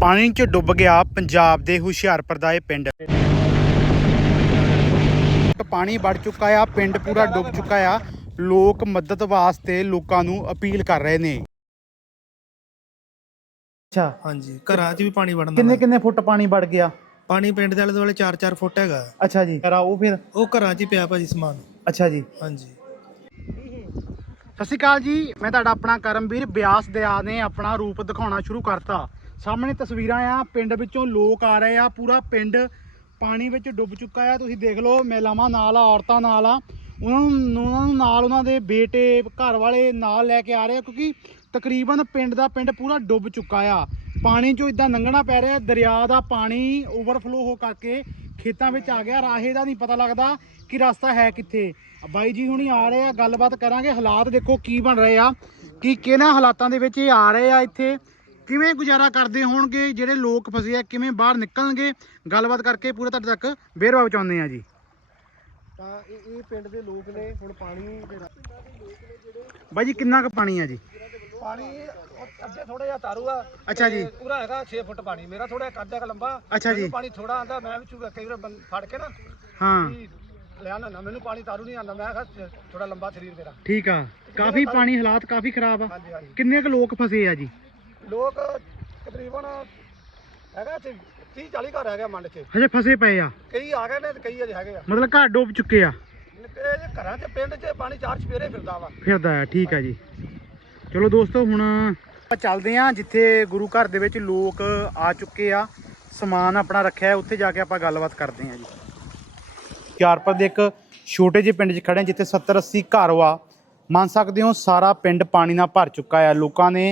ਪਾਣੀ 'ਚ ਡੁੱਬ ਗਿਆ ਪੰਜਾਬ ਦੇ ਹੁਸ਼ਿਆਰਪੁਰ ਦਾ ਇਹ ਪਿੰਡ। ਪਾਣੀ ਵੜ ਚੁੱਕਾ ਆ ਪਿੰਡ ਪੂਰਾ ਡੁੱਬ ਚੁੱਕਾ ਆ। ਲੋਕ ਮਦਦ ਵਾਸਤੇ ਲੋਕਾਂ ਨੂੰ ਅਪੀਲ ਕਰ ਰਹੇ ਨੇ। ਅੱਛਾ। ਹਾਂਜੀ ਘਰਾਂ 'ਚ ਵੀ ਪਾਣੀ ਵੜਨ ਦਾ ਕਿੰਨੇ ਕਿੰਨੇ ਫੁੱਟ ਪਾਣੀ ਵੜ ਗਿਆ? ਪਾਣੀ ਪਿੰਡ ਦੇ ਆਲੇ ਦੁਆਲੇ 4-4 ਫੁੱਟ ਹੈਗਾ। ਅੱਛਾ ਜੀ। ਕਰਾ ਉਹ ਫਿਰ ਉਹ ਘਰਾਂ 'ਚ ਹੀ ਪਿਆ ਭਾਜੀ ਸਮਾਨ। ਅੱਛਾ ਜੀ। ਹਾਂਜੀ। ਸਤਿ ਸ਼੍ਰੀ ਅਕਾਲ ਜੀ ਮੈਂ ਤੁਹਾਡਾ ਆਪਣਾ ਕਰਮਵੀਰ ਬਿਆਸ ਦਿਆ ਨੇ ਆਪਣਾ ਰੂਪ ਦਿਖਾਉਣਾ ਸ਼ੁਰੂ ਕਰਤਾ। ਸਾਹਮਣੇ ਤਸਵੀਰਾਂ ਆ, ਪਿੰਡ ਵਿੱਚੋਂ ਲੋਕ ਆ ਰਹੇ ਆ, ਪੂਰਾ ਪਿੰਡ ਪਾਣੀ ਵਿੱਚ ਡੁੱਬ ਚੁੱਕਾ ਆ। ਤੁਸੀਂ ਦੇਖ ਲਓ, ਮਹਿਲਾਵਾਂ ਨਾਲ ਆ, ਔਰਤਾਂ ਨਾਲ ਆ। ਉਹਨਾਂ ਨੂੰ ਉਹਨਾਂ ਨੂੰ ਨਾਲ ਉਹਨਾਂ ਦੇ ਬੇਟੇ ਘਰ ਵਾਲੇ ਨਾਲ ਲੈ ਕੇ ਆ ਰਹੇ ਆ, ਕਿਉਂਕਿ ਤਕਰੀਬਨ ਪਿੰਡ ਦਾ ਪਿੰਡ ਪੂਰਾ ਡੁੱਬ ਚੁੱਕਾ ਆ। ਪਾਣੀ ਚੋਂ ਇਦਾਂ ਲੰਘਣਾ ਪੈ ਰਿਹਾ, ਦਰਿਆ ਦਾ ਪਾਣੀ ਓਵਰਫਲੋ ਹੋ ਕਰਕੇ ਖੇਤਾਂ ਵਿੱਚ ਆ ਗਿਆ। ਰਾਹੇ ਦਾ ਨਹੀਂ ਪਤਾ ਲੱਗਦਾ ਕਿ ਰਸਤਾ ਹੈ ਕਿੱਥੇ। ਬਾਈ ਜੀ ਹੁਣੀ ਆ ਰਹੇ ਆ, ਗੱਲਬਾਤ ਕਰਾਂਗੇ। ਹਾਲਾਤ ਦੇਖੋ ਕੀ ਬਣ ਰਹੇ ਆ, ਕਿ ਕਿਹਨਾਂ ਹਾਲਾਤਾਂ ਦੇ ਵਿੱਚ ਇਹ ਆ ਰਹੇ ਆ ਇੱਥੇ। ਕਿਵੇਂ ਗੁਜ਼ਾਰਾ ਕਰਦੇ ਹੋਣਗੇ? ਜਿਹੜੇ ਲੋਕ ਫਸੇ ਆ ਕਿਵੇਂ ਬਾਹਰ ਨਿਕਲਣਗੇ? ਗੱਲਬਾਤ ਕਰਕੇ ਪੂਰੇ ਤੁਹਾਡੇ ਤੱਕ ਵੇਰਵਾ ਪਹੁੰਚਾਉਂਦੇ ਆ ਜੀ। ਤਾਂ ਇਹ ਇਹ ਪਿੰਡ ਦੇ ਲੋਕ ਨੇ ਹੁਣ ਪਾਣੀ ਬਾਈ ਜੀ ਕਿੰਨਾ ਕੁ ਪਾਣੀ ਆ ਜੀ? ਪਾਣੀ ਅੱਧੇ ਥੋੜਾ ਜਿਹਾ ਤਾਰੂ ਆ। ਅੱਛਾ ਜੀ। ਪੂਰਾ ਹੈਗਾ 6 ਫੁੱਟ ਪਾਣੀ। ਮੇਰਾ ਥੋੜਾ ਕੱਦਾ ਕ ਲੰਬਾ। ਅੱਛਾ ਜੀ। ਪਾਣੀ ਥੋੜਾ ਆਂਦਾ ਮੈਂ ਵਿੱਚੋਂ ਕਈ ਵਾਰ ਫੜ ਕੇ ਨਾ ਹਾਂ। ਵੀ ਲਿਆ ਨਾ ਮੈਨੂੰ ਪਾਣੀ ਤਾਰੂ ਨਹੀਂ ਆਂਦਾ ਮੈਂ ਕਿਹਾ ਥੋੜਾ ਲੰਬਾ ਸਰੀਰ ਮੇਰਾ। ਠੀਕ ਆ। ਕਾਫੀ ਪਾਣੀ ਹਾਲਾਤ ਕਾਫੀ ਖਰਾਬ ਆ। ਕਿੰਨੇ ਕੁ ਲੋਕ ਫਸੇ ਆ ਜੀ? ਲੋਕ ਤਕਰੀਬਨ ਹੈਗਾ 30 40 ਘਰ ਹੈਗੇ ਮੰਡ 'ਚ। ਹਜੇ ਫਸੇ ਪਏ ਆ। ਕਈ ਆ ਗਏ ਨੇ ਤੇ ਕਈ ਅਜੇ ਹੈਗੇ ਆ। ਮਤਲਬ ਘਰ ਡੁੱਬ ਚੁੱਕੇ ਆ। ਇਹ ਜੇ ਘਰਾਂ 'ਚ ਪਿੰਡ 'ਚ ਪਾਣੀ ਚਾਰ ਚਪੇਰੇ ਫਿਰਦਾ ਵਾ। ਫਿਰਦਾ ਹੈ ਠੀਕ ਹੈ ਜੀ। ਚਲੋ ਦੋਸਤੋ ਹੁਣ ਆਪਾਂ ਚੱਲਦੇ ਆ ਜਿੱਥੇ ਗੁਰੂ ਘਰ ਦੇ ਵਿੱਚ ਲੋਕ ਆ ਚੁੱਕੇ ਆ। ਸਮਾਨ ਆਪਣਾ ਰੱਖਿਆ ਹੈ ਉੱਥੇ ਜਾ ਕੇ ਆਪਾਂ ਗੱਲਬਾਤ ਕਰਦੇ ਆ ਜੀ। ਹੁਸ਼ਿਆਰਪੁਰ ਦੇ ਇੱਕ ਛੋਟੇ ਜਿਹੇ ਪਿੰਡ 'ਚ ਖੜੇ ਜਿੱਥੇ 70 80 ਘਰ ਵਾ। ਮੰਨ ਸਕਦੇ ਹੋ ਸਾਰਾ ਪਿੰਡ ਪਾਣੀ ਨਾਲ ਭਰ ਚੁੱਕਾ ਆ। ਲੋਕਾਂ ਨੇ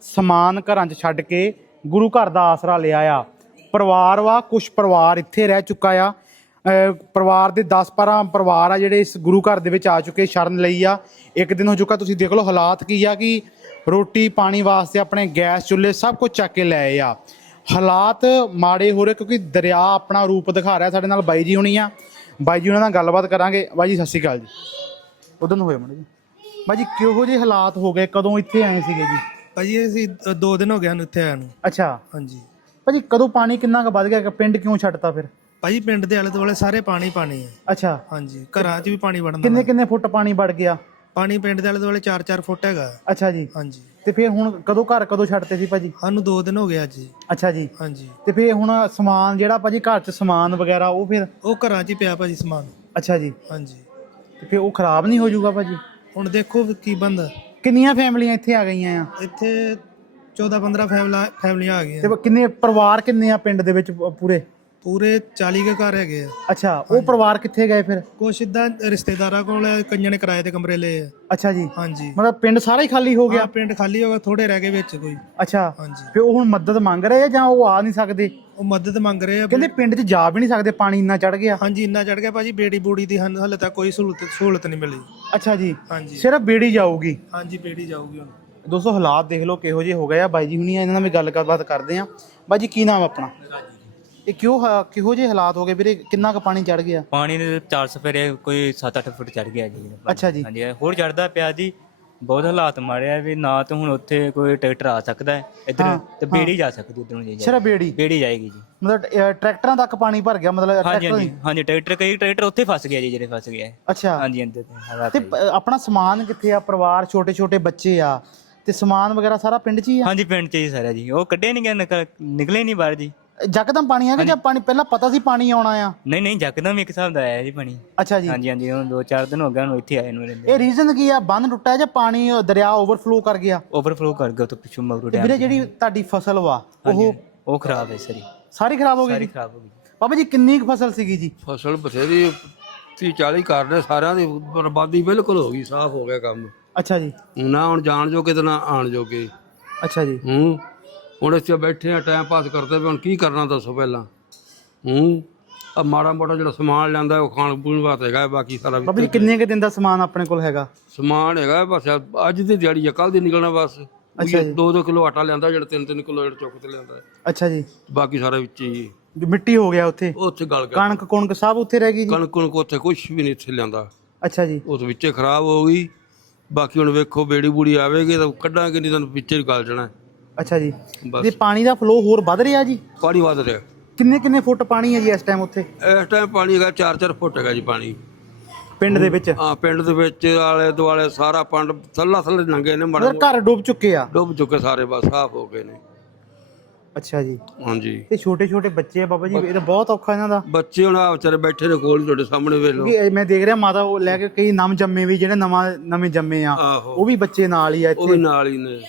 ਸਮਾਨ ਘਰਾਂ 'ਚ ਛੱਡ ਕੇ ਗੁਰੂ ਘਰ ਦਾ ਆਸਰਾ ਲਿਆ ਆ ਪਰਿਵਾਰ ਵਾ ਕੁਝ ਪਰਿਵਾਰ ਇੱਥੇ ਰਹਿ ਚੁੱਕਾ ਆ। ਅਹ ਪਰਿਵਾਰ ਦੇ 10 12 ਪਰਿਵਾਰ ਆ ਜਿਹੜੇ ਇਸ ਗੁਰੂ ਘਰ ਦੇ ਵਿੱਚ ਆ ਚੁੱਕੇ ਸ਼ਰਨ ਲਈ ਆ। ਇੱਕ ਦਿਨ ਹੋ ਚੁੱਕਾ ਤੁਸੀਂ ਦੇਖ ਲਓ ਹਾਲਾਤ ਕੀ ਆ ਕਿ ਰੋਟੀ ਪਾਣੀ ਵਾਸਤੇ ਆਪਣੇ ਗੈਸ ਚੁੱਲ੍ਹੇ ਸਭ ਕੁਝ ਚੱਕ ਕੇ ਲੈ ਆ। ਹਾਲਾਤ ਮਾੜੇ ਹੋ ਰਹੇ ਕਿਉਂਕਿ ਦਰਿਆ ਆਪਣਾ ਰੂਪ ਦਿਖਾ ਰਿਹਾ ਸਾਡੇ ਨਾਲ ਬਾਈ ਜੀ ਹੁਣੀ ਆ। ਬਾਈ ਜੀ ਉਹਨਾਂ ਨਾਲ ਗੱਲਬਾਤ ਕਰਾਂਗੇ। ਬਾਈ ਜੀ ਸਤਿ ਸ਼੍ਰੀ ਅਕਾਲ ਜੀ। ਉਦੋਂ ਹੋਏ ਮੜੇ ਜੀ ਬਾਈ ਜੀ ਕਿਹੋ ਜਿਹੇ ਹਾਲਾਤ ਹੋ ਗਏ? ਕਦੋਂ ਇੱਥੇ ਆਏ ਸੀਗੇ ਜੀ? ਭਾਜੀ ਅਸੀਂ ਅ, ਦੋ ਦਿਨ ਹੋ ਗਏ ਹਨ ਇੱਥੇ ਆਇਆ ਨੂੰ। ਅੱਛਾ। ਹਾਂਜੀ। ਭਾਜੀ ਕਦੋਂ ਪਾਣੀ ਕਿੰਨਾ ਕੁ ਵੱਧ ਗਿਆ? ਕਿ ਪਿੰਡ ਕਿਉਂ ਛੱਡਤਾ ਫਿਰ? ਭਾਜੀ ਪਿੰਡ ਦੇ ਆਲੇ ਦੁਆਲੇ ਸਾਰੇ ਪਾਣੀ ਪਾਣੀ ਹੈ ਅੱਛਾ। ਹਾਂਜੀ ਘਰਾਂ 'ਚ ਵੀ ਪਾਣੀ ਵੜਨ ਕਿੰਨੇ ਦਾ ਕਿੰਨੇ ਫੁੱਟ ਪਾਣੀ ਵੜ ਗਿਆ? ਪਾਣੀ ਪਿੰਡ ਦੇ ਆਲੇ ਦੁਆਲੇ 4-4 ਫੁੱਟ ਹੈਗਾ। ਅੱਛਾ ਜੀ। ਹਾਂਜੀ। ਤੇ ਫਿਰ ਹੁਣ ਕਦੋਂ ਘਰ ਕਦੋਂ ਛੱਡਤੇ ਸੀ ਭਾਜੀ? ਸਾਨੂੰ ਦੋ ਦਿਨ ਹੋ ਗਏ ਅੱਜ। ਅੱਛਾ ਜੀ। ਹਾਂਜੀ। ਤੇ ਫਿਰ ਹੁਣ ਸਮਾਨ ਜਿਹੜਾ ਭਾਜੀ ਘਰ 'ਚ ਸਮਾਨ ਵਗੈਰਾ ਉਹ ਫਿਰ? ਉਹ ਘਰਾਂ 'ਚ ਹੀ ਪਿਆ ਭਾਜੀ ਸਮਾਨ। ਅੱਛਾ ਜੀ। ਹਾਂਜੀ। ਤੇ ਫਿਰ ਉਹ ਖਰਾਬ ਨਹੀਂ ਹੋ ਜਾਊਗਾ ਭਾਜੀ? ਹੁਣ ਦੇਖੋ ਵੀ ਕੀ ਬੰਦਾ ਕਿੰਨੀਆਂ ਫੈਮਲੀਆਂ ਇੱਥੇ ਆ ਗਈਆਂ ਆ? ਇੱਥੇ 14-15 ਫੈਮਲਾ ਫੈਮਲੀਆਂ ਆ ਤੇ ਗਈਆਂ ਕਿੰਨੇ ਪਰਿਵਾਰ ਕਿੰਨੇ ਆ ਪਿੰਡ ਦੇ ਵਿੱਚ ਪੂਰੇ? ਪੂਰੇ 40 ਕੇ ਘਰ ਹੈਗੇ ਆ। ਅੱਛਾ ਉਹ ਪਰਿਵਾਰ ਕਿੱਥੇ ਗਏ ਫਿਰ? ਕੁਛ ਇਦਾਂ ਰਿਸ਼ਤੇਦਾਰਾਂ ਕੋਲ ਹੈ, ਕਈਆਂ ਨੇ ਕਿਰਾਏ ਤੇ ਕਮਰੇ ਲਏ ਆ। ਅੱਛਾ ਜੀ। ਹਾਂਜੀ। ਮਤਲਬ ਪਿੰਡ ਸਾਰਾ ਹੀ ਖਾਲੀ ਹੋ ਗਿਆ? ਗਿਆ ਪਿੰਡ ਖਾਲੀ ਹੋ ਗਿਆ ਥੋੜੇ ਰਹਿ ਗਏ ਵਿੱਚ ਕੋਈ। ਅੱਛਾ। ਹਾਂਜੀ। ਫਿਰ ਉਹ ਹੁਣ ਮਦਦ ਮੰਗ ਰਹੇ ਆ ਜਾਂ ਉਹ ਆ ਨਹੀਂ ਸਕਦੇ? ਉਹ ਮਦਦ ਮੰਗ ਰਹੇ ਆ ਕਹਿੰਦੇ ਪਿੰਡ 'ਚ ਜਾ ਵੀ ਨਹੀਂ ਸਕਦੇ ਪਾਣੀ ਇੰਨਾ ਚੜ ਗਿਆ। ਹਾਂਜੀ ਇੰਨਾ ਚੜ ਗਿਆ ਭਾਜੀ ਬੇੜੀ ਬੂੜੀ ਦੀ ਹਨ ਹਲੇ ਤੱਕ ਕੋਈ ਸਹੂਲਤ ਸਹੂਲਤ ਨਹੀਂ ਮਿਲੀ। ਅੱਛਾ ਜੀ। ਹਾਂਜੀ। ਸਿਰਫ ਬੇੜੀ ਜਾਊਗੀ? ਹਾਂਜੀ ਬੇੜੀ ਜਾਊਗੀ ਹੁਣ। ਦੋਸਤੋ ਹਾਲਾਤ ਦੇਖ ਲਓ ਕਿਹੋ ਜਿਹੇ ਹੋ ਗਏ ਆ। ਬਾਈ ਜੀ ਹੁਣੀ ਇਹਨਾਂ ਨਾਲ ਵੀ ਗੱਲ ਗੱਲਬਾਤ ਕਰਦੇ ਆ। ਬਾਈ ਜੀ ਕੀ ਨਾਮ ਆਪਣਾ? ਇਹ ਕਿਉਂ ਹਾ- ਕਿਹੋ ਜਿਹੇ ਹਾਲਾਤ ਹੋ ਗਏ ਵੀਰੇ? ਕਿੰਨਾ ਕੁ ਪਾਣੀ ਚੜ ਗਿਆ? ਪਾਣੀ ਦੇ 400 ਫੇਰੇ ਕੋਈ 7-8 ਫੁੱਟ ਚੜ ਗਿਆ ਜੀ। ਅੱਛਾ ਜੀ। ਹਾਂਜੀ ਹੋਰ ਚੜਦਾ ਪਿਆ ਜੀ। ਬਹੁਤ ਹਾਲਾਤ ਮਾੜੇ ਆ ਵੀ ਨਾ ਤਾਂ ਹੁਣ ਉੱਥੇ ਕੋਈ ਟਰੈਕਟਰ ਆ ਸਕਦਾ ਹੈ ਇੱਧਰ ਤੇ ਬੇੜੀ ਜਾ ਸਕਦੀ ਉਧਰੋਂ ਜੀ। ਸਿਰਫ ਬੇੜੀ? ਬੇੜੀ ਜਾਏਗੀ ਜੀ। ਮਤਲਬ ਅ, ਟਰੈਕਟਰਾਂ ਤੱਕ ਪਾਣੀ ਭਰ ਗਿਆ ਮਤਲਬ ਹਾਂਜੀ ਟਰੈਕਟਰ ਹਾਂਜੀ ਹਾਂਜੀ ਟਰੈਕਟਰ ਕਈ ਟਰੈਕਟਰ ਉੱਥੇ ਫਸ ਗਿਆ ਜੀ ਜਿਹੜੇ ਫਸ ਗਿਆ ਹੈ। ਅੱਛਾ। ਹਾਂਜੀ ਅੰਦਰ ਤੇ ਹਾਲਾਤ ਤੇ ਹੈ ਜੀ। ਪ- ਆਪਣਾ ਸਮਾਨ ਕਿੱਥੇ ਆ? ਪਰਿਵਾਰ ਛੋਟੇ ਛੋਟੇ ਬੱਚੇ ਆ। ਤੇ ਸਮਾਨ ਵਗੈਰਾ ਸਾਰਾ ਪਿੰਡ 'ਚ ਹੀ ਆ? ਹਾਂਜੀ ਪਿੰਡ ਚ ਹੀ ਸਾਰਾ ਜੀ। ਉਹ ਕੱਢੇ ਨਹੀਂ ਗਏ ਨਿਕਲ- ਨਿਕਲੇ ਨਹੀਂ ਬਾਹਰ ਜੀ। ਜਕਦਮ ਪਾਣੀ ਆ ਕਿ ਜਾਂ ਪਾਣੀ ਪਹਿਲਾਂ ਪਤਾ ਸੀ ਪਾਣੀ ਆਉਣਾ ਆ? ਨਹੀਂ ਨਹੀਂ ਜੱਕਦਮ ਇੱਕ ਹਿਸਾਬ ਦਾ ਆਇਆ ਜੀ ਪਾਣੀ। ਅੱਛਾ ਜੀ। ਹਾਂਜੀ ਹਾਂਜੀ ਹੁਣ ਦੋ ਚਾਰ ਦਿਨ ਹੋ ਗਏ ਹੁਣ ਇੱਥੇ ਆਏ ਨੂੰ ਰਹਿੰਦੇ ਇਹ ਰੀਜ਼ਨ ਕੀ ਆ? ਬੰਨ ਟੁੱਟਾ ਜਾਂ ਪਾਣੀ ਅ, ਦਰਿਆ ਓਵਰਫਲੋ ਕਰ ਗਿਆ? ਓਵਰਫਲੋ ਕਰ ਗਿਆ ਤੋਂ ਪਿੱਛੋਂ ਮਗਰੂ ਤੇ ਡੈਮ ਵੀਰੇ ਜਿਹੜੀ ਤੁਹਾਡੀ ਫਸਲ ਵਾ ਉਹ ਉਹ ਖਰਾਬ ਹੈ ਸਾਰੀ। ਸਾਰੀ ਖਰਾਬ ਹੋ ਸਾਰੀ ਗਈ ਖਰਾਬ ਹੋ ਗਈ। ਬਾਬਾ ਜੀ ਕਿੰਨੀ ਕੁ ਫਸਲ ਸੀਗੀ ਜੀ? ਫਸਲ ਬਥੇਰੀ 30 40 ਘਰ ਨੇ ਸਾਰਿਆਂ ਦੀ ਬਰਬਾਦੀ ਬਿਲਕੁਲ ਹੋ ਗਈ ਸਾਫ਼ ਹੋ ਗਿਆ ਕੰਮ। ਅੱਛਾ ਜੀ। ਨਾ ਹੁਣ ਜਾਣ ਜੋਗੇ ਤੇ ਨਾ ਆਣ ਜੋਗੇ। ਅੱਛਾ ਜੀ। ਹੂੰ। ਹੁਣ ਇੱਥੇ ਬੈਠੇ ਆ ਟਾਈਮ ਪਾਸ ਕਰਦੇ ਪਏ ਹੁਣ ਕੀ ਕਰਨਾ ਦੱਸੋ ਪਹਿਲਾਂ? ਹੂੰ? ਆ ਮਾੜਾ ਮੋਟਾ ਜਿਹੜਾ ਸਮਾਨ ਲੈਂਦਾ ਉਹ ਖਾਣ ਪੀਣ ਵਾਸਤੇ ਹੈਗਾ ਬਾਕੀ ਸਾਰਾ ਵੀ ਬਾਬਾ ਜੀ ਕਿੰਨੇ ਕੁ ਦਿਨ ਦਾ ਸਮਾਨ ਆਪਣੇ ਕੋਲ ਹੈਗਾ? ਸਮਾਨ ਹੈਗਾ ਬਸ ਅੱਜ ਦੀ ਦਿਹਾੜੀ ਆ ਕੱਲ ਦੀ ਨਿਕਲਣਾ ਬਸ। ਅੱਛਾ ਜੀ। 2-2 ਕਿਲੋ ਆਟਾ ਲੈਂਦਾ ਜਿਹੜਾ 3-3 ਕਿਲੋ ਜਿਹੜਾ ਚੁੱਕ ਤੇ ਲੈਂਦਾ ਅੱਛਾ ਜੀ। ਬਾਕੀ ਸਾਰਾ ਵਿੱਚ ਹੀ ਜੋ। ਮਿੱਟੀ ਹੋ ਗਿਆ ਉੱਥੇ? ਉੱਥੇ ਗਲ ਗਿਆ ਕਣਕ ਕੁਣਕ ਸਭ ਉੱਥੇ ਰਹਿ ਗਈ ਜੀ? ਕਣਕ ਕੁਣਕ ਉੱਥੇ ਕੁਝ ਵੀ ਨਹੀਂ ਇੱਥੇ ਲਿਆਂਦਾ। ਅੱਛਾ ਜੀ। ਉਸ ਵਿੱਚੇ ਖਰਾਬ ਹੋ ਗਈ। ਬਾਕੀ ਹੁਣ ਵੇਖੋ ਬੇੜੀ ਬੂੜੀ ਆਵੇਗੀ ਤਾਂ ਕੱਢਾਂਗੇ ਨਹੀਂ ਤਾਂ ਵਿੱਚੇ ਹੀ ਗਲ ਜਾਣਾ। ਅੱਛਾ ਜੀ। ਬਸ। ਤੇ ਪਾਣੀ ਦਾ ਫਲੋ ਹੋਰ ਵੱਧ ਰਿਹਾ ਜੀ? ਪਾਣੀ ਵੱਧ ਰਿਹਾ। ਕਿੰਨੇ ਕਿੰਨੇ ਫੁੱਟ ਪਾਣੀ ਹੈ ਜੀ ਇਸ ਟਾਈਮ ਉੱਥੇ? ਇਸ ਟਾਈਮ ਪਾਣੀ ਹੈਗਾ 4-4 ਫੁੱਟ ਹੈਗਾ ਜੀ ਪਾਣੀ। ਪਿੰਡ ਦੇ ਵਿੱਚ? ਆ ਪਿੰਡ ਦੇ ਵਿੱਚ ਆਲੇ ਦੁਆਲੇ ਸਾਰਾ ਪੰਡ ਥੱਲਾ ਥੱਲੇ ਨੰਗੇ ਨੇ ਮੜ ਮਤਲਬ ਘਰ ਡੁੱਬ ਚੁੱਕੇ ਆ? ਡੁੱਬ ਚੁੱਕੇ ਸਾਰੇ ਬਸ ਸਾਫ਼ ਹੋ ਗਏ ਨੇ। ਅੱਛਾ ਜੀ। ਹਾਂਜੀ। ਤੇ ਛੋਟੇ ਛੋਟੇ ਬੱਚੇ ਆ ਬਾਬਾ ਜੀ ਇਹ ਤਾਂ ਬਹੁਤ ਔਖਾ ਇਹਨਾਂ ਦਾ। ਬੱਚੇ ਹੁਣ ਆ ਵਿਚਾਰੇ ਬੈਠੇ ਨੇ ਕੋਲ ਹੀ ਤੁਹਾਡੇ ਸਾਹਮਣੇ ਵੇਖ ਲਓ। ਕਿਉਂਕਿ ਇਹ ਮੈਂ ਦੇਖ ਰਿਹਾ ਮਾਤਾ ਉਹ ਲੈ ਕੇ ਕਈ ਨਮ ਜੰਮੇ ਵੀ ਜਿਹੜੇ ਨਵਾਂ ਨਵੇਂ ਜੰਮੇ ਆ ਆਹੋ। ਉਹ ਵੀ ਬੱਚੇ ਨਾਲ ਹੀ ਆ ਉਹ ਵੀ ਇੱਥੇ। ਨਾਲ ਹੀ ਨੇ।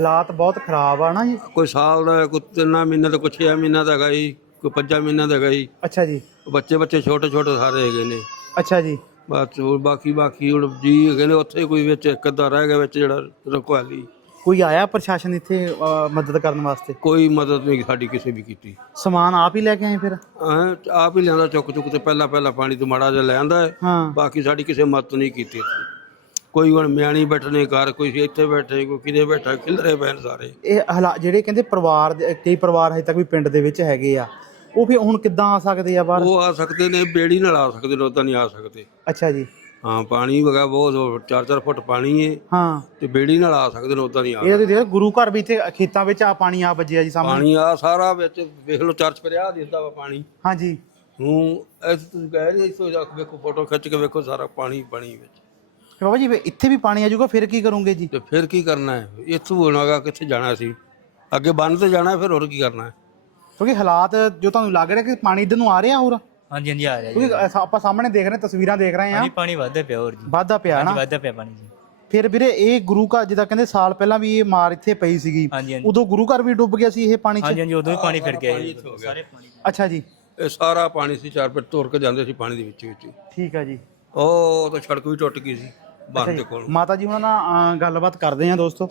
ਹਾਲਾਤ ਬਹੁਤ ਖਰਾਬ ਆ ਨਾ ਜੀ? ਕੋਈ ਸਾਲ ਦਾ ਕੋਈ ਤਿੰਨਾਂ ਮਹੀਨਾ ਦਾ ਕੋਈ 6 ਮਹੀਨਾ ਦਾ ਹੈਗਾ ਜੀ ਕੋਈ ਪੰਜਾਂ ਮਹੀਨਾ ਦਾ ਹੈਗਾ ਜੀ। ਅੱਛਾ ਜੀ। ਬੱਚੇ ਬੱਚੇ ਛੋਟੇ ਛੋਟੇ ਸਾਰੇ ਹੈਗੇ ਨੇ। ਅੱਛਾ ਜੀ। ਬਸ ਹੋਰ ਬਾਕੀ ਬਾਕੀ ਹੁਣ ਜੀ ਹੈਗੇ ਨੇ ਉੱਥੇ ਕੋਈ ਵਿੱਚ ਇੱਕ ਅੱਧਾ ਰਹਿ ਗਿਆ ਵਿੱਚ ਜਿਹੜਾ ਰਖਵਾਲੀ ਕੋਈ ਆਇਆ ਪ੍ਰਸ਼ਾਸਨ ਇੱਥੇ ਮਦਦ ਕਰਨ ਵਾਸਤੇ? ਕੋਈ ਮਦਦ ਨਹੀਂ ਸਾਡੀ ਕਿਸੇ ਵੀ ਕੀਤੀ। ਸਮਾਨ ਆਪ ਹੀ ਲੈ ਕੇ ਆਏ ਫਿਰ? ਹਾਂ ਆਪ ਹੀ ਲਿਆਂਦਾ ਚੁੱਕ ਚੁੱਕ ਤੇ ਪਹਿਲਾਂ ਪਹਿਲਾਂ ਪਾਣੀ ਤੋਂ ਮਾੜਾ ਜਿਹਾ ਲੈ ਆਂਦਾ। ਹੈ। ਹਾਂ ਬਾਕੀ ਸਾਡੀ ਕਿਸੇ ਮਦਦ ਨਹੀਂ ਕੀਤੀ। ਇੱਥੇ। ਕੋਈ ਹੁਣ ਮਿਆਣੀ ਬੈਠਣੇ ਘਰ ਕੋਈ ਇੱਥੇ ਬੈਠੇ ਕੋਈ ਕਿਤੇ ਬੈਠਾ ਖਿਲਰੇ ਪੈਣ ਸਾਰੇ। ਇਹ ਹਾਲਾਤ ਜਿਹੜੇ ਕਹਿੰਦੇ ਪਰਿਵਾਰ ਦੇ ਕਈ ਪਰਿਵਾਰ ਹਜੇ ਤੱਕ ਵੀ ਪਿੰਡ ਦੇ ਵਿੱਚ ਹੈਗੇ ਆ ਉਹ ਫਿਰ ਹੁਣ ਕਿੱਦਾਂ ਆ ਸਕਦੇ ਆ ਬਾਹਰ? ਉਹ ਆ ਸਕਦੇ ਨੇ ਬੇੜੀ ਨਾਲ ਆ ਸਕਦੇ ਨੇ ਉਦਾਂ ਨਹੀਂ ਆ ਸਕਦੇ। ਅੱਛਾ ਜੀ। ਹਾਂ ਪਾਣੀ ਵਗਾ ਬਹੁਤ 4-4 ਫੁੱਟ ਪਾਣੀ ਹੈ ਹਾਂ। ਤੇ ਬੇੜੀ ਨਾਲ ਆ ਸਕਦੇ ਨੇ ਉਦਾਂ ਨਹੀਂ ਆ ਇਹ ਤੁਸੀਂ ਦੇਖੋ ਗੁਰੂ ਘਰ ਵੀ ਇੱਥੇ ਖੇਤਾਂ ਵਿੱਚ ਆ ਪਾਣੀ ਆ ਵੱਜਿਆ ਜੀ ਸਾਹਮਣੇ। ਪਾਣੀ ਆ ਸਾਰਾ ਵਿੱਚ ਵੇਖ ਲਓ ਚਰਚ ਪਰਿਆ ਦਿਸਦਾ ਵਾ ਪਾਣੀ। ਹਾਂਜੀ ਹੂੰ ਇਸ ਤੁਸੀਂ ਕਹਿ ਰਹੇ ਤੋਂ ਵੇਖੋ ਫੋਟੋ ਖਿੱਚ ਕੇ ਵੇਖੋ ਸਾਰਾ ਪਾਣੀ ਪਾਣੀ ਵਿੱਚ। ਤੇ ਬਾਬਾ ਜੀ ਫਿਰ ਇੱਥੇ ਵੀ ਪਾਣੀ ਆ ਜਾਊਗਾ ਫਿਰ ਕੀ ਕਰੋਗੇ ਜੀ? ਤੇ ਫਿਰ ਕੀ ਕਰਨਾ ਹੈ? ਇੱਥੋਂ ਹੋਣਾਗਾ ਕਿੱਥੇ ਜਾਣਾ ਸੀ ਅੱਗੇ ਬੰਨ ਤੇ ਜਾਣਾ ਹੈ, ਫਿਰ ਹੋਰ ਕੀ ਕਰਨਾ ਹੈ? ਕਿਉਂਕਿ ਹਾਲਾਤ ਜੋ ਤੁਹਾਨੂੰ ਲੱਗ ਰਿਹਾ ਕਿ ਪਾਣੀ ਇਧਰ ਨੂੰ ਆ ਰਿਹਾ ਹੋਰ? ਹਾਂਜੀ ਹਾਂਜੀ ਆ ਰਿਹਾ ਜੀ। ਕਿਉਂਕਿ ਅ- ਆਪਾਂ ਸਾਹਮਣੇ ਦੇਖ ਰਹੇ ਤਸਵੀਰਾਂ ਦੇਖ ਰਹੇ ਆ ਪਾਣੀ ਪਾਣੀ ਵੱਧਦਾ ਪਿਆ ਹੋਰ ਜੀ। ਵਾਧਾ ਪਿਆ ਹਾਂਜੀ ਨਾ? ਵੱਧਦਾ ਪਿਆ ਪਾਣੀ ਜੀ। ਫਿਰ ਵੀਰੇ ਇਹ ਗੁਰੂ ਘਰ ਜਿੱਦਾਂ ਕਹਿੰਦੇ ਸਾਲ ਪਹਿਲਾਂ ਵੀ ਇਹ ਮਾਰ ਇੱਥੇ ਪਈ ਸੀਗੀ। ਹਾਂਜੀ ਹਾਂਜੀ। ਉਦੋਂ ਗੁਰੂ ਘਰ ਵੀ ਡੁੱਬ ਗਿਆ ਸੀ ਇਹ ਪਾਣੀ 'ਚ? ਹਾਂਜੀ ਹਾਂਜੀ ਉਦੋਂ ਵੀ ਪਾਣੀ ਫਿਰ ਗਿਆ ਜੀ। ਸਾਰੇ ਪਾਣੀ ਅੱਛਾ ਜੀ। ਇਹ ਸਾਰਾ ਪਾਣੀ ਸੀ ਚਾਰ ਪਿੱਟ ਤੁਰ ਕੇ ਜਾਂਦੇ ਸੀ ਪਾਣੀ ਦੇ ਵਿੱਚ ਵਿੱਚ ਠੀਕ ਆ ਜੀ। ਉਹ ਤਾਂ ਸੜਕ ਵੀ ਟੁੱਟ ਗਈ ਸੀ। ਬੰਨ ਦੇ ਕੋਲ। ਮਾਤਾ ਜੀ ਉਹਨਾਂ ਨਾਲ ਅ, ਗੱਲਬਾਤ ਕਰਦੇ ਆ ਦੋਸਤੋ।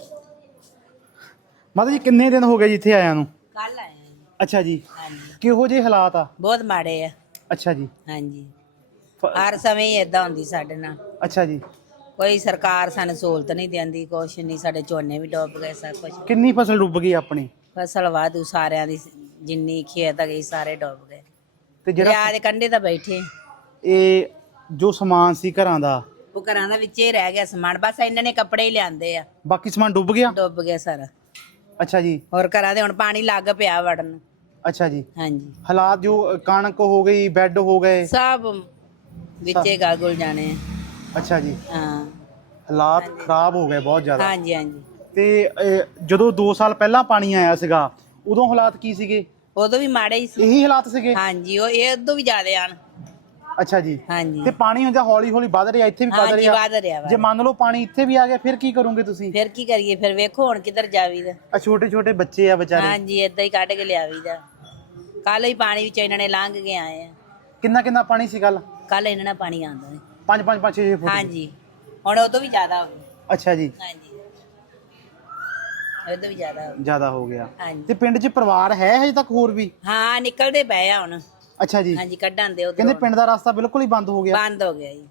ਮਾਤਾ ਜੀ ਕਿੰਨੇ ਦਿਨ ਹੋ ਗਏ ਜੀ ਇੱਥੇ ਆਇਆਂ ਨੂੰ? ਕੱਲ ਆਏ ਹਾਂ ਜੀ। ਅੱਛਾ ਜੀ। ਹਾਂਜੀ। ਕਿਹੋ ਜਿਹੇ ਹਾਲਾਤ ਆ? ਬਹੁਤ ਮਾੜੇ ਆ। ਅੱਛਾ ਜੀ। ਹਾਂਜੀ। ਫ- ਹਰ ਸਮੇਂ ਹੀ ਇਦਾਂ ਹੁੰਦੀ ਸਾਡੇ ਨਾਲ। ਅੱਛਾ ਜੀ। ਕੋਈ ਸਰਕਾਰ ਸਾਨੂੰ ਸਹੂਲਤ ਨਹੀਂ ਦਿੰਦੀ ਕੁਛ ਨਹੀਂ ਸਾਡੇ ਝੋਨੇ ਵੀ ਡੁੱਬ ਗਏ ਸਭ ਕੁਝ ਕਿੰਨੀ ਫਸਲ ਡੁੱਬ ਗਈ ਆਪਣੀ? ਫਸਲ ਵਾਧੂ ਸਾਰਿਆਂ ਦੀ ਜਿੰਨੀ ਖੇਤ ਗਈ ਸਾਰੇ ਡੁੱਬ ਗਏ। ਤੇ ਜਿਹੜਾ ਦਰਿਆ ਦੇ ਕੰਢੇ ਤਾਂ ਬੈਠੇ। ਇਹ ਜੋ ਸਮਾਨ ਸੀ ਘਰਾਂ ਦਾ ਘਰਾਂ ਦਾ ਵਿੱਚ ਹੀ ਰਹਿ ਗਿਆ ਸਮਾਨ ਬਸ ਇਹਨਾਂ ਨੇ ਕੱਪੜੇ ਹੀ ਲਿਆਂਦੇ ਆ। ਬਾਕੀ ਸਮਾਨ ਡੁੱਬ ਗਿਆ? ਡੁੱਬ ਗਿਆ ਸਾਰਾ। ਅੱਛਾ ਜੀ। ਹੋਰ ਘਰਾਂ ਦੇ ਹੁਣ ਪਾਣੀ ਲੱਗ ਪਿਆ ਵੜਨ। ਅੱਛਾ ਜੀ। ਹਾਂਜੀ। ਹਾਲਾਤ ਜੋ ਅ, ਕਣਕ ਹੋ ਗਈ ਬੈੱਡ ਹੋ ਗਏ। ਸਭ ਵਿੱਚੇ ਗਾਗੁਲ ਜਾਣੇ ਆ। ਅੱਛਾ ਜੀ। ਹਾਂ। ਹਾਲਾਤ ਖਰਾਬ ਹੋ ਗਏ ਬਹੁਤ ਜ਼ਿਆਦਾ। ਹਾਂਜੀ ਹਾਂਜੀ। ਤੇ ਅ, ਜਦੋਂ 2 ਸਾਲ ਪਹਿਲਾਂ ਪਾਣੀ ਆਇਆ ਸੀਗਾ ਉਦੋਂ ਹਾਲਾਤ ਕੀ ਸੀਗੇ? ਉਦੋਂ ਵੀ ਮਾੜੇ ਹੀ ਸੀ। ਇਹੀ ਹਾਲਾਤ ਸੀਗੇ? ਹਾਂਜੀ ਉਹ ਇਹ ਉਦੋਂ ਵੀ ਜ਼ਿਆਦੇ ਆਣ। ਅੱਛਾ ਜੀ। ਹਾਂਜੀ। ਤੇ ਪਾਣੀ ਹੁੰਦਾ ਹੌਲੀ ਹੌਲੀ ਵੱਧ ਰਿਹਾ ਇੱਥੇ ਵੀ ਵੱਧ ਹਾਂਜੀ ਰਿਹਾ। ਵਧ ਰਿਹਾ ਜੇ ਮੰਨ ਲਓ ਪਾਣੀ ਇੱਥੇ ਵੀ ਆ ਗਿਆ ਫਿਰ ਕੀ ਕਰੋਗੇ ਤੁਸੀਂ? ਫਿਰ ਕੀ ਕਰੀਏ ਫਿਰ ਵੇਖੋ ਹੁਣ ਕਿੱਧਰ ਜਾਵੀਦਾ। ਆ ਛੋਟੇ ਛੋਟੇ ਬੱਚੇ ਆ ਵਿਚਾਰੇ। ਹਾਂਜੀ ਏਦਾਂ ਹੀ ਕੱਢ ਕੇ ਲਿਆਵੀਦਾ। ਕੱਲ ਹੀ ਪਾਣੀ ਵਿੱਚ ਇਹਨਾਂ ਨੇ ਲੰਘ ਕੇ ਆਏ ਆ। ਕਿੰਨਾ ਕਿੰਨਾ ਪਾਣੀ ਸੀ ਕੱਲ ਕੱਲ ਇਹਨਾਂ ਨਾਲ ਪਾਣੀ ਆਉਂਦਾ ਸੀ। 5 5 5 6 ਫੁੱਟ। ਹਾਂਜੀ। ਹੁਣ ਉਹ ਤੋਂ ਵੀ ਜ਼ਿਆਦਾ ਹੋ ਗਿਆ ਅੱਛਾ ਜੀ। ਹਾਂਜੀ। ਉਹ ਤੋਂ ਵੀ ਜ਼ਿਆਦਾ ਹੋ ਗਿਆ ਜ਼ਿਆਦਾ ਹੋ ਗਿਆ। ਹਾਂਜੀ। ਤੇ ਪਿੰਡ 'ਚ ਪਰਿਵਾਰ ਹੈ ਹਜੇ ਤੱਕ ਹੋਰ ਵੀ? ਹਾਂ ਨਿਕਲਦੇ ਪਏ ਆ ਹੁਣ। ਅੱਛਾ ਜੀ। ਹਾਂਜੀ ਕੱਢਾਂ ਦੇ ਕਹਿੰਦੇ ਉਧਰ ਪਿੰਡ ਦਾ ਰਸਤਾ ਬਿਲਕੁਲ ਹੀ ਬੰਦ ਹੋ ਗਿਆ। ਬੰਦ ਹੋ ਗਿਆ ਜੀ।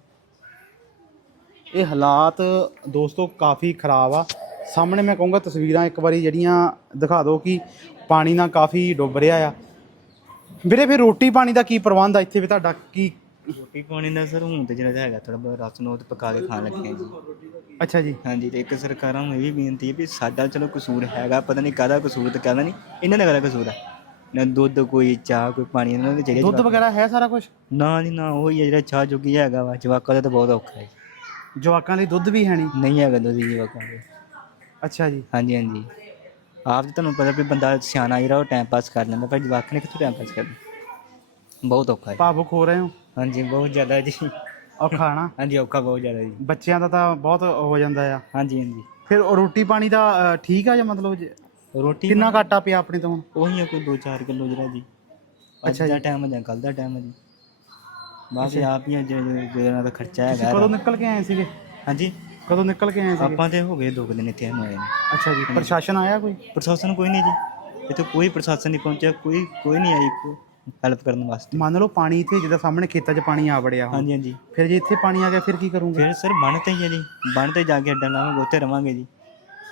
ਇਹ ਹਾਲਾਤ ਦੋਸਤੋ ਕਾਫੀ ਖਰਾਬ ਆ। ਸਾਹਮਣੇ ਮੈਂ ਕਹੂੰਗਾ ਤਸਵੀਰਾਂ ਇੱਕ ਵਾਰੀ ਜਿਹੜੀਆਂ ਦਿਖਾ ਦਿਓ ਕਿ ਪਾਣੀ ਨਾਲ ਕਾਫੀ ਡੁੱਬ ਰਿਹਾ ਆ। ਵੀਰੇ ਫਿਰ ਰੋਟੀ ਪਾਣੀ ਦਾ ਕੀ ਪ੍ਰਬੰਧ ਆ? ਇੱਥੇ ਵੀ ਤੁਹਾਡਾ ਕੀ ਰੋਟੀ ਪਾਣੀ ਦਾ ਸਰ ਹੁਣ ਤੇ ਜਿਹੜਾ ਹੈਗਾ ਥੋੜਾ ਬਹੁਤ ਰਸ ਨੂੰ ਉਹ ਤੇ ਪਕਾ ਕੇ ਖਾਣ ਲੱਗੇ ਹਾਂ ਜੀ। ਅੱਛਾ ਜੀ। ਹਾਂਜੀ ਤੇ ਇੱਕ ਸਰਕਾਰਾਂ ਨੂੰ ਇਹ ਵੀ ਬੇਨਤੀ ਹੈ ਵੀ ਸਾਡਾ ਚਲੋ ਕਸੂਰ ਹੈਗਾ ਪਤਾ ਨਹੀਂ ਕਾਹਦਾ ਕਸੂਰ ਤੇ ਕਾਹਦਾ ਨਹੀਂ ਇਹਨਾਂ ਦਾ ਕਾਹਦਾ ਕਸੂਰ ਹੈ ਨਾ ਦੁੱਧ ਕੋਈ ਚਾਹ ਕੋਈ ਪਾਣੀ ਇਹਨਾਂ ਦੇ ਚਾਹੀਦਾ ਦੁੱਧ ਵਗੈਰਾ ਹੈ ਸਾਰਾ ਕੁਝ ਨਾ ਜੀ ਨਾ ਉਹ ਹੀ ਹੈ ਜਿਹੜਾ ਚਾਹ ਜੋਗੀ ਹੈਗਾ ਵਾ ਜਵਾਕਾਂ ਦਾ ਤਾਂ ਬਹੁਤ ਔਖਾ ਹੈ। ਜਵਾਕਾਂ ਲਈ ਦੁੱਧ ਵੀ ਹੈ ਨਹੀਂ? ਨਹੀਂ ਹੈਗਾ ਦੁੱਧ ਜੀ ਜਵਾਕਾਂ ਦੇ ਅੱਛਾ ਜੀ। ਹਾਂਜੀ ਹਾਂਜੀ। ਆਪ ਤਾਂ ਤੁਹਾਨੂੰ ਪਤਾ ਵੀ ਬੰਦਾ ਸਿਆਣਾ ਜਿਹੜਾ ਉਹ ਟਾਈਮ ਪਾਸ ਕਰ ਲੈਂਦਾ ਪਰ ਜਵਾਕ ਨੇ ਕਿੱਥੋਂ ਟਾਈਮ ਪਾਸ ਕਰਨਾ? ਬਹੁਤ ਔਖਾ ਹੈ। ਭਾਵੁਕ ਹੋ ਰਹੇ ਹੋ? ਹਾਂਜੀ ਬਹੁਤ ਜ਼ਿਆਦਾ ਜੀ। ਔਖਾ ਨਾ? ਹਾਂਜੀ ਔਖਾ ਬਹੁਤ ਜ਼ਿਆਦਾ ਜੀ। ਬੱਚਿਆਂ ਦਾ ਤਾਂ ਬਹੁਤ ਹੋ ਜਾਂਦਾ ਆ। ਹਾਂਜੀ ਹਾਂਜੀ। ਫਿਰ ਉਹ ਰੋਟੀ ਪਾਣੀ ਦਾ ਅ, ਠੀਕ ਆ ਜਾਂ ਮਤਲਬ ਜੇ- ਰੋਟੀ ਕਿੰਨਾ ਘਾਟਾ ਪਿਆ ਆਪਣੇ ਤੋਂ ਹੁਣ? ਉਹੀ ਹੈ ਕੋਈ 2-4 ਕਿਲੋ ਜਿਹੜਾ ਜੀ। ਅੱਛਾ ਅੱਛਾ ਦਾ ਜੀ। ਟਾਈਮ ਹੈ ਜਾਂ ਕੱਲ ਦਾ ਟਾਈਮ ਹੈ ਜੀ। ਬਸ ਆਪ ਹੀ ਜਿਹੜਾ ਦਾ ਖਰਚਾ ਤੁਸੀਂ ਹੈਗਾ ਕਦੋਂ ਨਿਕਲ ਕੇ ਆਏ ਸੀਗੇ? ਹਾਂਜੀ। ਕਦੋਂ ਨਿਕਲ ਕੇ ਆਏ ਸੀਗੇ? ਆਪਾਂ ਤੇ ਹੋ ਗਏ ਦੋ ਕੁ ਦਿਨ ਇੱਥੇ ਆਏ ਨੇ ਅੱਛਾ ਜੀ ਪ੍ਰਸ਼ਾਸਨ ਆਇਆ ਕੋਈ? ਪ੍ਰਸ਼ਾਸਨ ਕੋਈ ਨਹੀਂ ਜੀ। ਇੱਥੇ ਕੋਈ ਪ੍ਰਸ਼ਾਸਨ ਨਹੀਂ ਪਹੁੰਚਿਆ ਕੋਈ ਕੋਈ ਨਹੀਂ ਆਈ ਹੈਲਪ ਕਰਨ ਵਾਸਤੇ। ਮੰਨ ਲਓ ਪਾਣੀ ਇੱਥੇ ਜਿੱਦਾਂ ਸਾਹਮਣੇ ਖੇਤਾਂ 'ਚ ਪਾਣੀ ਆ ਵੜਿਆ ਹੁਣ। ਹਾਂਜੀ ਹਾਂਜੀ। ਫਿਰ ਜੇ ਇੱਥੇ ਪਾਣੀ ਆ ਗਿਆ ਫਿਰ ਕੀ ਕਰੋਗੇ? ਫਿਰ ਸਰ ਬਣ ਤੇ ਹੀ ਹੈ ਜੀ। ਬਣ ਤੇ ਜਾ ਕੇ ਅੱਡਾ ਲਾਵਾਂਗੇ ਉੱਥੇ ਰਵਾਂਗੇ ਜੀ।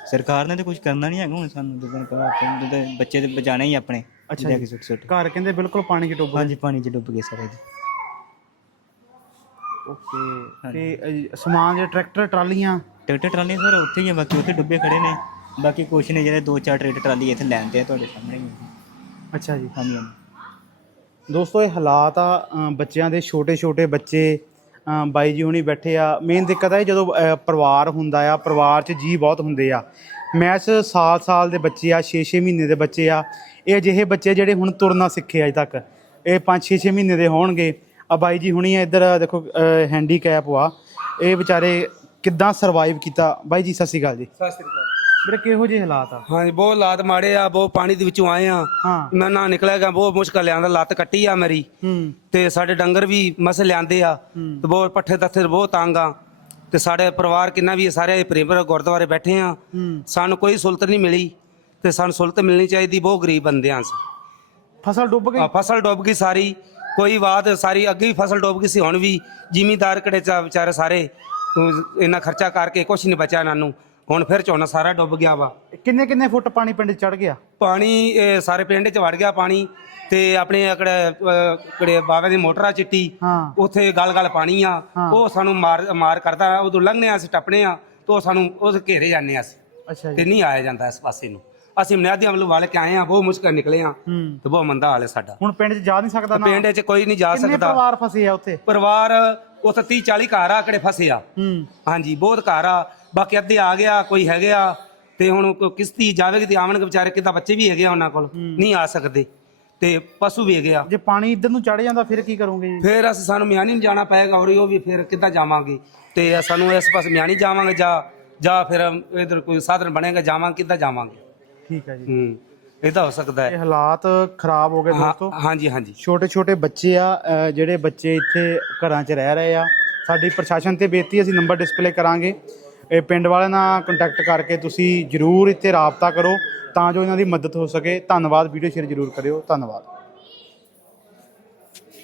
ਸਰਕਾਰ ਨੇ ਤਾਂ ਕੁਝ ਕਰਨਾ ਨਹੀਂ ਹੈਗਾ ਹੁਣ ਸਾਨੂੰ ਜਦੋਂ ਕਹਾਂ ਆਪਣੇ ਜਦੋਂ ਬੱਚੇ ਤੇ ਬਚਾਣੇ ਹੀ ਆਪਣੇ ਅੱਛਾ। ਕੇ ਸੁੱਟ ਸੁੱਟ ਘਰ ਕਹਿੰਦੇ ਬਿਲਕੁਲ ਪਾਣੀ 'ਚ ਡੁੱਬ ਗਏ। ਹਾਂਜੀ ਪਾਣੀ 'ਚ ਡੁੱਬ ਗਏ ਸਾਰੇ ਜੀ। ਓਕੇ ਤੇ ਅ, ਸਮਾਨ ਜੇ ਟਰੈਕਟਰ ਟਰਾਲੀਆਂ? ਟਰੈਕਟਰ ਟਰਾਲੇ ਸਰ ਉੱਥੇ ਹੀ ਆ ਬਾਕੀ ਉੱਥੇ ਡੁੱਬੇ ਖੜੇ ਨੇ। ਬਾਕੀ ਕੁਛ ਨੇ ਜਿਹੜੇ ਦੋ ਚਾਰ ਟਰੇਡ ਟਰਾਲੀ ਇੱਥੇ ਲੈਣ ਤੇ ਆ ਤੁਹਾਡੇ ਸਾਹਮਣੇ ਹੀ ਆ। ਅੱਛਾ ਜੀ। ਹਾਂਜੀ ਹਾਂਜੀ। ਦੋਸਤੋ ਇਹ ਹਾਲਾਤ ਆ ਅ, ਬੱਚਿਆਂ ਦੇ ਛੋਟੇ ਛੋਟੇ ਬੱਚੇ ਬਾਈ ਜੀ ਹੁਣੀ ਬੈਠੇ ਆ। ਮੇਨ ਦਿੱਕਤ ਹੈ ਜਦੋਂ ਪਰਿਵਾਰ ਹੁੰਦਾ ਆ, ਪਰਿਵਾਰ 'ਚ ਜੀ ਬਹੁਤ ਹੁੰਦੇ ਆ। ਮੈਸ ਸਾਲ ਸਾਲ ਦੇ ਬੱਚੇ ਆ 6-6 ਮਹੀਨੇ ਦੇ ਬੱਚੇ ਆ। ਇਹ ਅਜਿਹੇ ਬੱਚੇ ਜਿਹੜੇ ਹੁਣ ਤੁਰਨਾ ਸਿੱਖੇ ਅਜੇ ਤੱਕ। ਇਹ 5-6 ਮਹੀਨੇ ਦੇ ਹੋਣਗੇ। ਆ ਬਾਈ ਜੀ ਹੁਣੀ ਇੱਧਰ ਦੇਖੋ ਹੈਂਡੀਕੈਪ ਆ। ਇਹ ਵਿਚਾਰੇ ਕਿੱਦਾਂ ਸਰਵਾਈਵ ਕੀਤਾ? ਬਾਈ ਜੀ, ਸਤਿ ਸ਼੍ਰੀ ਅਕਾਲ ਜੀ। ਸਤਿ ਸ੍ਰੀ ਅਕਾਲ। ਵੀਰੇ ਕਿਹੋ ਜਿਹੇ ਹਾਲਾਤ ਆ? ਹਾਂਜੀ ਬਹੁਤ ਹਾਲਾਤ ਮਾੜੇ ਆ ਬਹੁਤ ਪਾਣੀ ਦੇ ਵਿੱਚੋਂ ਆਏ ਆ। ਹਾਂ। ਮੈਂ ਨਾ ਨਿਕਲਿਆਗਾ ਬਹੁਤ ਮੁਸ਼ਕਲ ਲਿਆਂਦਾ ਲੱਤ ਕੱਟੀ ਆ ਮੇਰੀ। ਹੂੰ। ਤੇ ਸਾਡੇ ਡੰਗਰ ਵੀ ਮਸ ਲਿਆਂਦੇ ਆ। ਤੇ ਬਹੁਤ ਪੱਠੇ ਤੱਥੇ ਬਹੁਤ ਤੰਗ ਆ। ਤੇ ਸਾਡੇ ਪਰਿਵਾਰ ਕਿੰਨਾ ਵੀ ਸਾਰੇ ਪ੍ਰੇਮਰ ਗੁਰਦੁਆਰੇ ਬੈਠੇ ਆ। ਸਾਨੂੰ ਕੋਈ ਸੁਲਤ ਨਹੀਂ ਮਿਲੀ। ਤੇ ਸਾਨੂੰ ਸੁਲਤ ਮਿਲਣੀ ਚਾਹੀਦੀ ਬਹੁਤ ਗਰੀਬ ਬੰਦੇ ਆ ਅਸੀਂ। ਫਸਲ ਡੁੱਬ ਗਈ? ਆ ਫਸਲ ਡੁੱਬ ਗਈ ਸਾਰੀ। ਕੋਈ ਬਾਤ ਸਾਰੀ ਅੱਗੇ ਵੀ ਫਸਲ ਡੁੱਬ ਗਈ ਸੀ ਹੁਣ ਵੀ ਜ਼ਿਮੀਂਦਾਰ ਕਿਹੜੇ ਚਾ ਵਿਚਾਰੇ ਸਾਰੇ ਇੰਨਾ ਖਰਚਾ ਕਰਕੇ ਕੁਝ ਨਹੀਂ ਬਚਿਆ ਇਹਨਾਂ ਨੂੰ। ਹੁਣ ਫਿਰ ਝੋਨਾ ਸਾਰਾ ਡੁੱਬ ਗਿਆ ਵਾ। ਕਿੰਨੇ ਕਿੰਨੇ ਫੁੱਟ ਪਾਣੀ ਪਿੰਡ ਚੜ ਗਿਆ? ਪਾਣੀ ਇਹ ਸਾਰੇ ਪਿੰਡ 'ਚ ਵੜ ਗਿਆ ਪਾਣੀ ਤੇ ਆਪਣੇ ਅਕੜੇ ਕਿਹੜੇ ਬਾਵੇ ਦੀ ਮੋਟਰ ਆ ਚਿੱਟੀ ਹਾਂ। ਉੱਥੇ ਗਲ ਗਲ ਪਾਣੀ ਆ। ਉਹ ਸਾਨੂੰ ਮਾਰ ਮਾਰ ਕਰਦਾ ਉਦੋਂ ਲੰਘਨੇ ਆ ਅਸੀਂ ਟੱਪਣੇ ਆ ਤੇ ਉਹ ਸਾਨੂੰ ਉਸ ਘੇਰੇ ਜਾਂਦੇ ਆ ਅਸੀਂ। ਅੱਛਾ ਤੇ ਜੀ। ਨਹੀਂ ਆਇਆ ਜਾਂਦਾ ਇਸ ਪਾਸੇ ਨੂੰ। ਅਸੀਂ ਮਨਿਆਦੀਆਂ ਵੱਲੋਂ ਵੱਲ ਕੇ ਆਏ ਆ ਬਹੁਤ ਮੁਸ਼ਕਲ ਨਿਕਲੇ ਆ ਹੂੰ। ਤੇ ਬਹੁਤ ਮੰਦਾ ਹਾਲ ਹੈ ਸਾਡਾ। ਹੁਣ ਪਿੰਡ 'ਚ ਜਾ ਨਹੀਂ ਸਕਦਾ ਨਾ? ਪਿੰਡ 'ਚ ਕੋਈ ਨਹੀਂ ਜਾ ਕਿੰਨੇ ਸਕਦਾ। ਪਰਿਵਾਰ ਫਸੇ ਆ ਉੱਥੇ? ਪਰਿਵਾਰ ਉੱਥੇ 30 40 ਘਰ ਆ ਕਿਹੜੇ ਫਸੇ ਆ। ਹੂੰ। ਹਾਂਜੀ ਬਹੁਤ ਘਰ ਆ। ਬਾਕੀ ਅੱਧੇ ਆ ਗਿਆ ਕੋਈ ਹੈਗੇ ਆ ਤੇ ਹੁਣ ਕੋਈ ਕਿਸ਼ਤੀ ਜਾਵੇਗੀ ਤੇ ਆਵਣਗੇ ਵਿਚਾਰੇ ਕਿੱਦਾਂ ਬੱਚੇ ਵੀ ਹੈਗੇ ਆ ਉਹਨਾਂ ਕੋਲ ਨਹੀਂ ਆ ਸਕਦੇ ਤੇ ਪਸ਼ੂ ਵੀ ਹੈਗੇ ਆ। ਜੇ ਪਾਣੀ ਇੱਧਰ ਨੂੰ ਚੜ ਜਾਂਦਾ ਫਿਰ ਕੀ ਕਰੋਗੇ ਜੀ? ਫਿਰ ਅਸੀਂ ਸਾਨੂੰ ਮਿਆਣੀ ਨੂੰ ਜਾਣਾ ਪਏਗਾ ਔਰ ਉਹ ਵੀ ਫਿਰ ਕਿੱਦਾਂ ਜਾਵਾਂਗੇ ਤੇ ਸਾਨੂੰ ਇਸ ਪਾਸੇ ਮਿਆਣੀ ਜਾਵਾਂਗੇ ਜਾਂ ਜਾਂ ਫਿਰ ਇਧਰ ਕੋਈ ਸਾਧਨ ਬਣੇਗਾ ਜਾਵਾਂਗੇ ਕਿੱਦਾਂ ਜਾਵਾਂਗੇ। ਠੀਕ ਹੈ ਜੀ। ਹੂੰ ਇਦਾਂ ਹੋ ਸਕਦਾ ਇਹ ਹੈ ਹਾਲਾਤ ਖਰਾਬ ਹੋ ਗਏ ਹਾਂ- ਦੋਸਤੋ। ਹਾਂਜੀ ਹਾਂਜੀ। ਛੋਟੇ ਛੋਟੇ ਬੱਚੇ ਆ ਅ, ਜਿਹੜੇ ਬੱਚੇ ਇੱਥੇ ਘਰਾਂ 'ਚ ਰਹਿ ਰਹੇ ਆ ਸਾਡੀ ਪ੍ਰਸ਼ਾਸਨ ਤੇ ਬੇਨਤੀ ਅਸੀਂ ਨੰਬਰ ਡਿਸਪਲੇ ਕਰਾਂਗੇ। ਇਹ ਪਿੰਡ ਵਾਲਿਆਂ ਨਾਲ ਕੰਟੈਕਟ ਕਰਕੇ ਤੁਸੀਂ ਜਰੂਰ ਇੱਥੇ ਰਾਬਤਾ ਕਰੋ ਤਾਂ ਜੋ ਇਹਨਾਂ ਦੀ ਮਦਦ ਹੋ ਸਕੇ। ਧੰਨਵਾਦ, ਵੀਡੀਓ ਸ਼ੇਅਰ ਜਰੂਰ ਕਰਿਓ। ਧੰਨਵਾਦ।